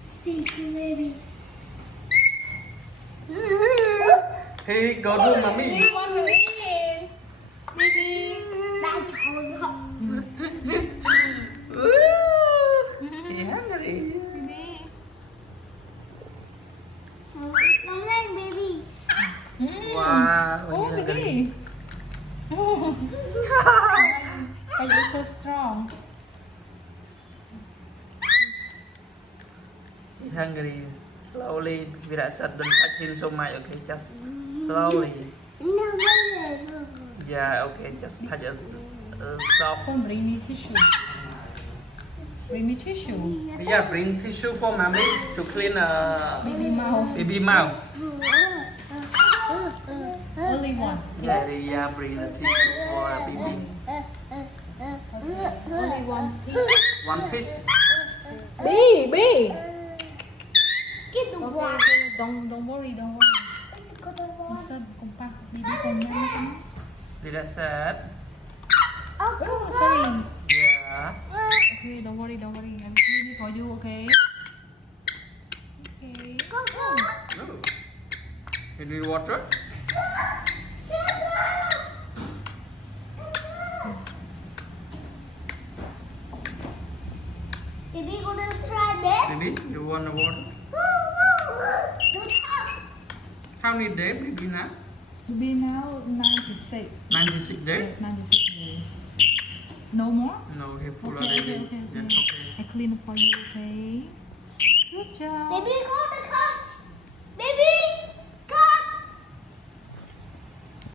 Stinky baby. Hey, go to mommy. You want to eat? Baby. That's hot. He hungry. Baby. Nóng lên baby. Wow, he Oh, hungry. baby. Oh. Why you so strong? He hungry. Slowly. Virasat, don't touch him so much. Okay, just slowly. No, baby. Yeah, okay, just touch us soft. Don't bring me tissue. Bring me tissue. Yeah, bring tissue for mommy to clean Baby mouth. baby mouth. Only one. Yeah, yeah, bring the tissue for baby. Only one piece. One piece. Baby. Get the Okay, water. okay. Don't worry. Don't worry. Let's go to water. Listen, kompak. Baby cùng nhau. Virasat. Oh, Oh, sorry. Yeah. Okay, don't worry. I'm cleaning for you. Okay. Okay. Go, go. Oh. You need water? Baby, gonna try this. Baby, you want the water? Don't touch. How many days, baby now? Baby now 96. 96 days? Yes, 96 days. No more? No, he full Okay, already. okay. Yeah, okay. I clean for you, okay? Good job. Baby, go to the car.